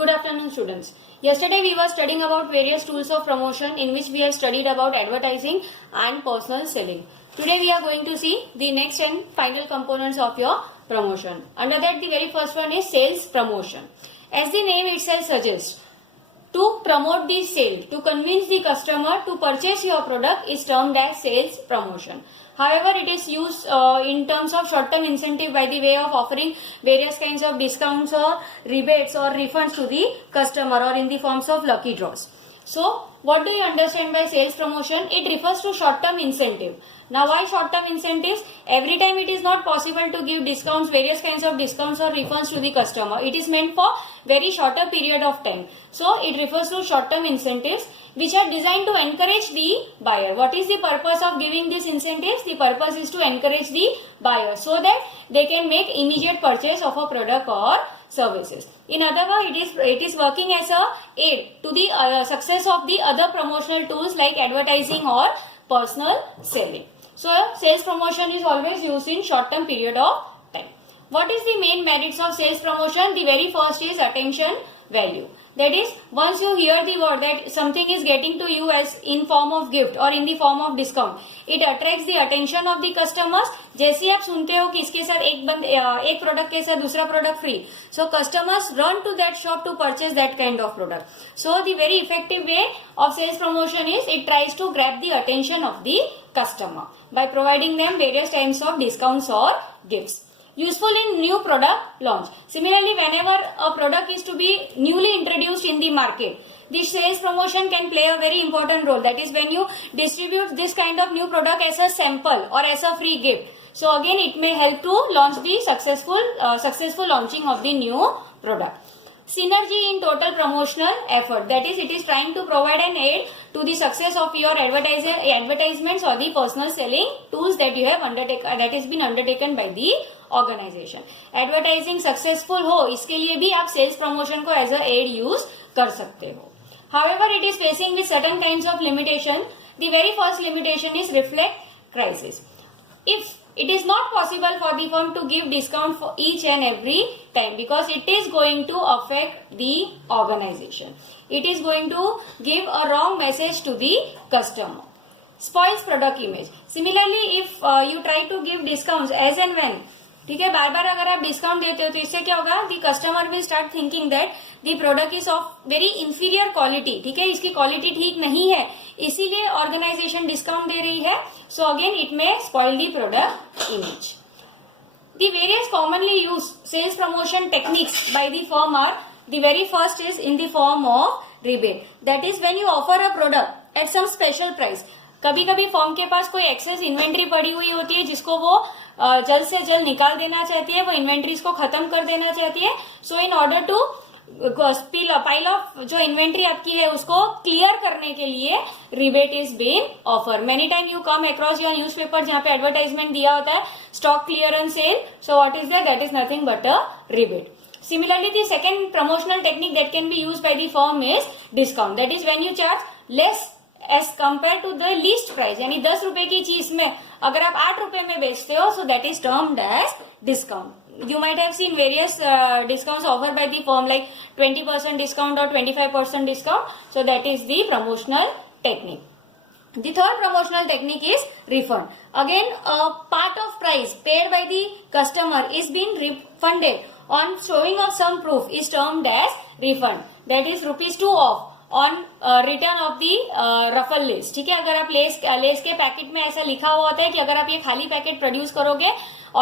Good afternoon, students. Yesterday we were studying about various tools of promotion in which we have studied about advertising and personal selling. Today we are going to see the next and final components of your promotion. Under that, the very first one is sales promotion. As the name itself suggests, to promote the sale, to convince the customer to purchase your product is termed as sales promotion. However, it is used in terms of short-term incentive by the way of offering various kinds of discounts or rebates or refunds to the customer or in the forms of lucky draws. So, what do you understand by sales promotion? It refers to short-term incentive. Now, why short-term incentives? Every time it is not possible to give discounts, various kinds of discounts or refunds to the customer. It is meant for very shorter period of time. So, it refers to short-term incentives which are designed to encourage the buyer. What is the purpose of giving these incentives? The purpose is to encourage the buyer so that they can make immediate purchase of a product or services. In other words, it is working as a aid to the success of the other promotional tools like advertising or personal selling. So, sales promotion is always used in short-term period of time. What is the main merits of sales promotion? The very first is attention value. That is, once you hear the word that something is getting to you as in form of gift or in the form of discount, it attracts the attention of the customers. जैसे ही आप सुनते हो कि इसके साथ एक product के साथ दूसरा product free, so customers run to that shop to purchase that kind of product. So the very effective way of sales promotion is it tries to grab the attention of the customer by providing them various types of discounts or gifts. Useful in new product launch. Similarly, whenever a product is to be newly introduced in the market, this sales promotion can play a very important role. That is when you distribute this kind of new product as a sample or as a free gift. So again, it may help to launch the successful launching of the new product. Synergy in total promotional effort. That is, it is trying to provide an aid to the success of your advertisements or the personal selling tools that you have undertaken, that has been undertaken by the organization. Advertising successful हो, इसके लिए भी आप sales promotion को as a aid use कर सकते हो. However, it is facing with certain kinds of limitation. The very first limitation is reflect crisis. If it is not possible for the firm to give discount for each and every time because it is going to affect the organization. It is going to give a wrong message to the customer. Spoils product image. Similarly, if you try to give discounts as and when, ठीक है, बार बार अगर आप discount देते हो तो इससे क्या होगा? The customer will start thinking that the product is of very inferior quality. ठीक है, इसकी क्वालिटी ठीक नहीं है, इसीलिए ऑर्गेनाइजेशन डिस्काउंट दे रही है. So again it may spoil the product image. The various commonly use sales promotion techniques by the firm are, the very first is in the form of rebate. That is when you offer a product at some special price. कभी कभी firm के पास कोई access inventory पड़ी हुई होती है जिसको वो जल्द से जल्द निकाल देना चाहती है, वो इन्वेंट्रीज को खत्म कर देना चाहती है. So in order to pile off जो इन्वेंट्री आपकी है उसको क्लियर करने के लिए rebate is been offer. Many time you come across your newspaper जहां पे एडवर्टाइजमेंट दिया होता है stock clearance sale. So what is that is nothing but a rebate. Similarly, the second promotional technique that can be used by the firm is discount. That is when you charge less as compared to the least price. यानी 10 रुपए की चीज में अगर आप 8 रुपए में बेचते हो, so that is termed as discount. You might have seen various discounts offered by the firm like 20% discount or 25% discount. So that is the promotional technique. The third promotional technique is refund. Again, a part of price paid by the customer is being refunded on showing of some proof is termed as refund. That is ₹2 off on return of the रफल लेस. ठीक है, अगर आप less के packet में ऐसा लिखा हुआ होता है कि अगर आप ये खाली पैकेट प्रोड्यूस करोगे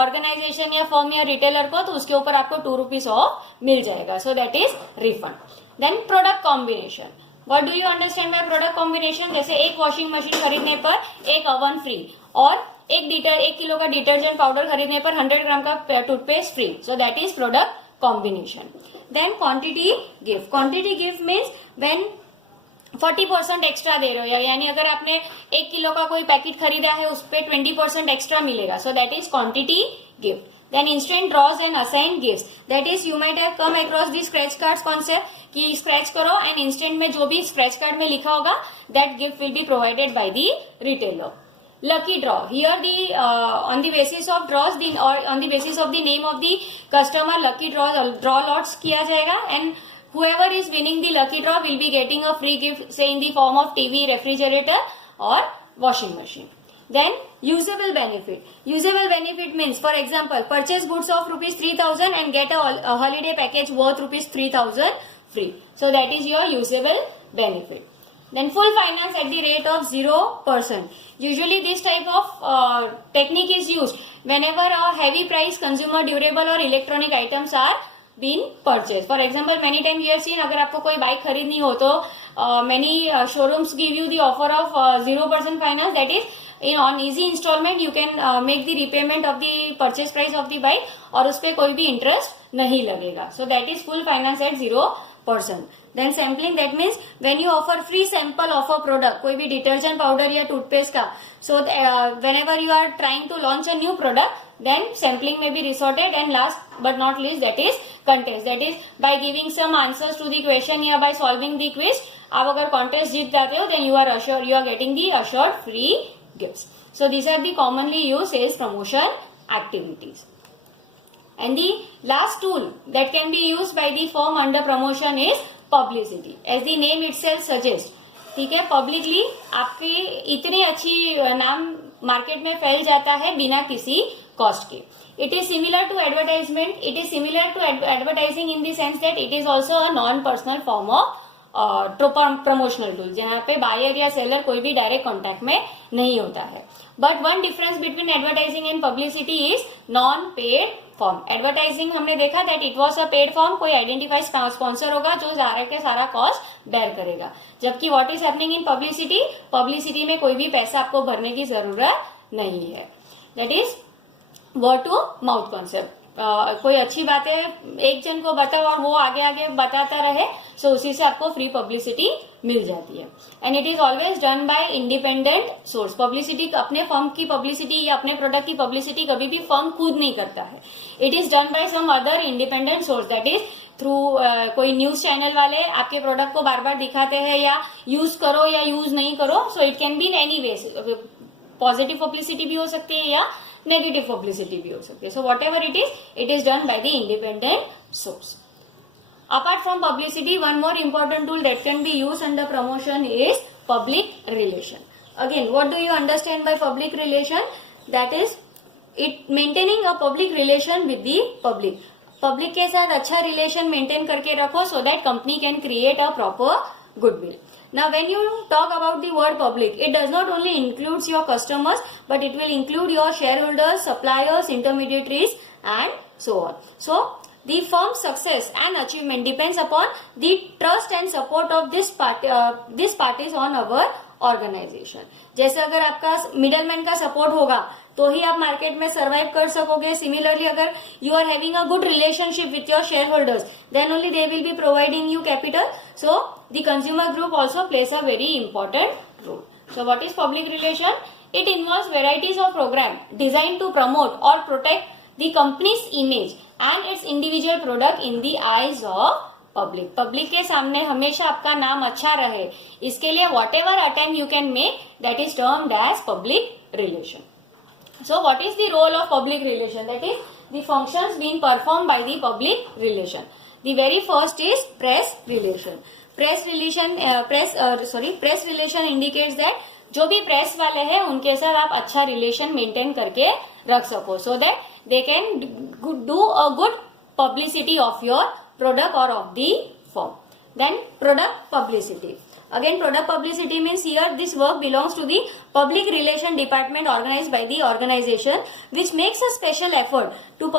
ऑर्गेनाइजेशन या फर्म या रिटेलर को तो उसके ऊपर आपको ₹2 ऑफ मिल जाएगा. So that is refund. Then product combination. What do you understand by product combination? जैसे एक वॉशिंग मशीन खरीदने पर एक ओवन फ्री और 1 किलो का डिटर्जेंट पाउडर खरीदने पर 100 ग्राम का टूथपेस्ट फ्री. So that is product combination. Then quantity gift. Quantity gift means when 40% extra दे रहे हो, यानी अगर आपने 1 किलो का कोई पैकेट खरीदा है उस पर 20% एक्स्ट्रा मिलेगा. So that is quantity gift. Then instant draws and assign gift. That is you might have come across the scratch card concept कि स्क्रैच करो एंड इंस्टेंट में जो भी स्क्रैच कार्ड में लिखा होगा that gift will be provided by the retailer. lucky draw. Here the on the basis of draws or on the basis of the name of the customer lucky draw lots किया जाएगा and whoever is winning the lucky draw will be getting a free gift, say in the form of TV, refrigerator or washing machine. Then usable benefit. Usable benefit means, for example, purchase goods of rupees 3000 and get a holiday package worth rupees 3000 free. So that is your usable benefit. Then full finance at the rate of 0%. Usually this type of technique is used whenever a heavy price consumer durable or electronic items are being purchased. For example, many times you have seen, अगर आपको कोई bike खरीदनी हो तो many showrooms give you the offer of 0% finance. That is, on easy installment you can make the repayment of the purchase price of the bike और उस पे कोई भी interest नहीं लगेगा. So that is full finance at 0%. Then sampling, that means when you offer free sample of a product, कोई भी detergent powder या toothpaste का, so whenever you are trying to launch a new product, then sampling may be resorted. And last but not least, that is contest. That is by giving some answers to the question या by solving the quiz, आप अगर contest जीत जाते हो, then you are getting the assured free gifts. So these are the commonly used sales promotion activities. And the last tool that can be used by the firm under promotion is publicity. As the name itself suggests, ठीक है, publicly आपकी इतनी अच्छी नाम market में फैल जाता है बिना किसी कॉस्ट के. It is similar to advertisement. It is similar to advertising in the sense that it is also a non-personal form of promotional tool, जहाँ पे बायर या सेलर कोई भी डायरेक्ट कॉन्टैक्ट में नहीं होता है. But one difference between advertising and publicity is non paid form. Advertising हमने देखा that it was a paid form, कोई आइडेंटिफाइड स्पॉन्सर होगा जो सारा के सारा कॉस्ट बेयर करेगा. जबकि what is happening in publicity, publicity में कोई भी पैसा आपको भरने की जरूरत नहीं है. That is word to mouth concept. कोई अच्छी बातें एक जन को बताओ और वो आगे आगे बताता रहे, सो उसी से आपको फ्री पब्लिसिटी मिल जाती है. And it is always done by independent source. Publicity अपने फर्म की पब्लिसिटी या अपने प्रोडक्ट की पब्लिसिटी कभी भी फर्म खुद नहीं करता है. It is done by some other independent source. That is through कोई न्यूज चैनल वाले आपके प्रोडक्ट को बार बार दिखाते हैं या यूज करो या यूज नहीं करो. So it can be in any ways. Positive publicity भी हो सकती है या नेगेटिव पब्लिसिटी भी हो सकती है. So what ever it is done by the independent source. Apart from publicity, one more important tool that can be used under promotion is public relation. Again, what do you understand by public relation? That is, it maintaining a public relation with the public. Public के साथ अच्छा relation maintain करके रखो so that company can create a proper goodwill. Now, when you talk about the word public, it does not only includes your customers, but it will include your shareholders, suppliers, intermediaries, and so on. So, the firm's success and achievement depends upon the trust and support of this parties on our organization. जैसे अगर आपका middleman का support होगा तो ही आप market में survive कर सकोगे. सिमिलरली, अगर you are having a good relationship with your shareholders, then only they will be providing you capital. So the consumer group also place a very important role. So what is public relation? It involves varieties of programme design to promote और protect the company's image and its individual product in the eyes of public. Public के सामने हमेशा आपका नाम अच्छा रहे, इसके लिए whatever attempt you can make, that is termed as public relation. So what is the role of public relation? That is the functions being performed by the public relation. The very first is press relation. Press relation indicates that जो भी press वाले हैं उनके साथ आप अच्छा relation maintain करके रख सको, so that they can do a good publicity of your product or of the firm. Then product publicity. Again, product publicity means here this work belongs to the public relation department organized by the organization, which makes a special effort to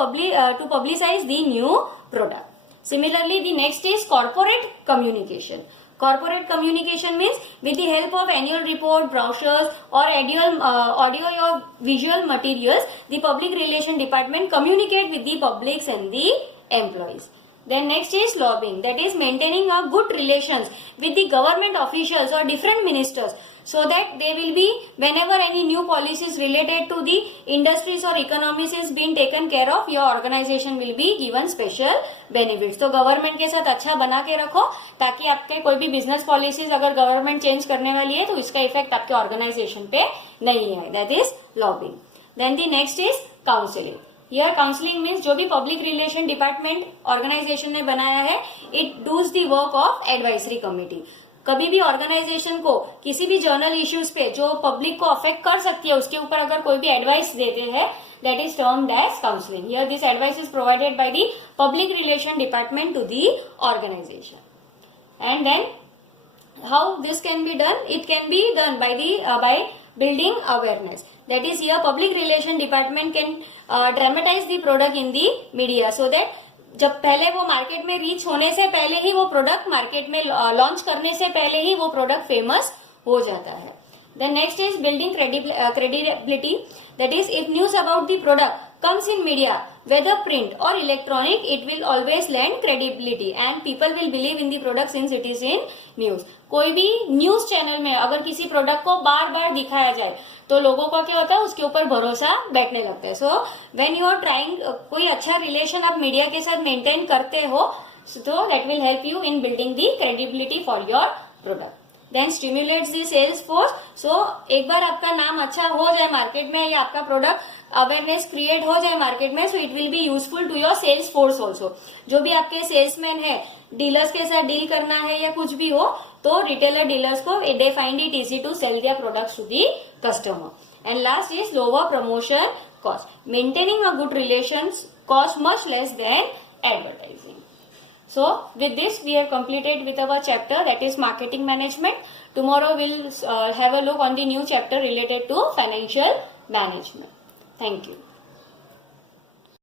publicize the new product. Similarly, the next is corporate communication. Corporate communication means with the help of annual report, brochures or audio or visual materials, the public relation department communicate with the publics and the employees. Then next is lobbying. That is maintaining a good relations with the government officials or different ministers, so that they will be, whenever any new policies related to the industries or economies is being taken care of, your organization will be given special benefits. तो government के साथ अच्छा बना के रखो ताकि आपके कोई भी बिजनेस पॉलिसीज अगर गवर्नमेंट चेंज करने वाली है तो इसका इफेक्ट आपके ऑर्गेनाइजेशन पे नहीं है. That is lobbying. Then the next is counselling. Here counselling means जो भी पब्लिक रिलेशन डिपार्टमेंट ऑर्गेनाइजेशन ने बनाया है, it does the work of advisory committee. कभी भी ऑर्गेनाइजेशन को किसी भी जर्नल इश्यूज पे जो पब्लिक को अफेक्ट कर सकती है उसके ऊपर अगर कोई भी एडवाइस देते हैं, that is termed as counselling. Here this advice is provided by the public relation department to the organisation. And then how this can be done? It can be done by building awareness. That is, here public relation department can dramatize the product in the media so that जब पहले वो market में reach होने से पहले ही वो product market में launch करने से पहले ही वो प्रोडक्ट फेमस हो जाता है. Then next is building credibility. That is, if news about the product comes in media, whether print or electronic, it will always lend credibility and people will believe in the product since it is in news. कोई भी news channel में अगर किसी product को बार बार दिखाया जाए तो लोगों का क्या होता है, उसके ऊपर भरोसा बैठने लगता है. So when you are trying, कोई अच्छा रिलेशन आप मीडिया के साथ मेंटेन करते हो, तो that will help you in building the credibility for your product. Then stimulates the sales force. So एक बार आपका नाम अच्छा हो जाए मार्केट में या आपका प्रोडक्ट अवेयरनेस क्रिएट हो जाए मार्केट में, so it will be useful to your sales force also. जो भी आपके सेल्समैन है, डीलर्स के साथ डील करना है या कुछ भी हो, तो रिटेलर डीलर्स को they find it easy to sell their products to the customer. And last is lower promotion cost. Maintaining a good relations cost much less than advertising. So with this we have completed with our chapter, that is marketing management. Tomorrow we'll have a look on the new chapter related to financial management. Thank you.